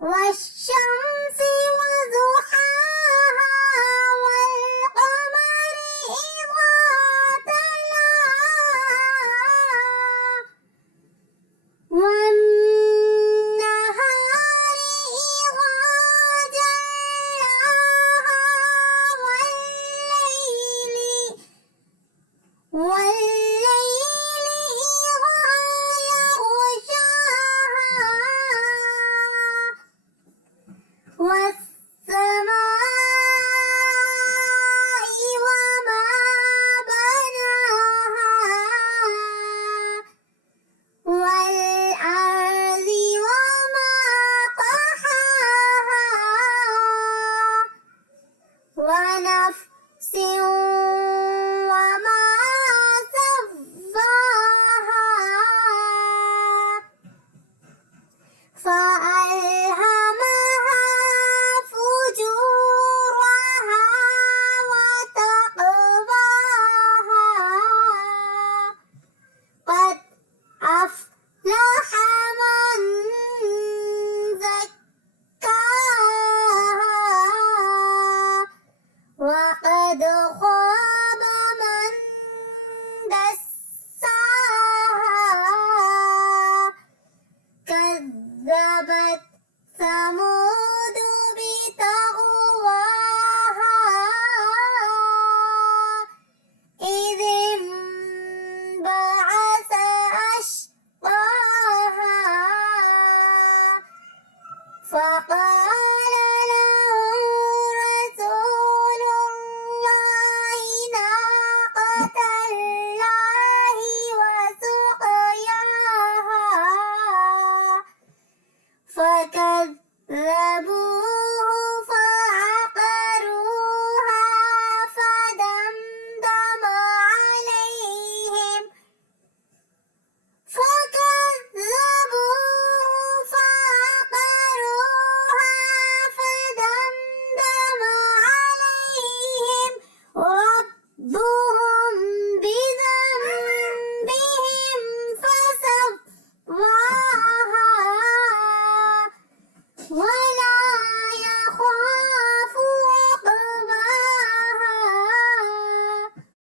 والشمس وضحاها والقمر إذا تلاها والنهار إذا جلاها والليل إذا يغشاها والسماء وما بناها والأرض وما طحاها ونفس وما سواها فألهمها فجورها وتقواها قد أفلح من زكاها وقد خاب من دساها كذبت ثمود بطغواها إذ انبعث أشقاها فقال له رسول الله ناقة الله وسقياها فكذبوا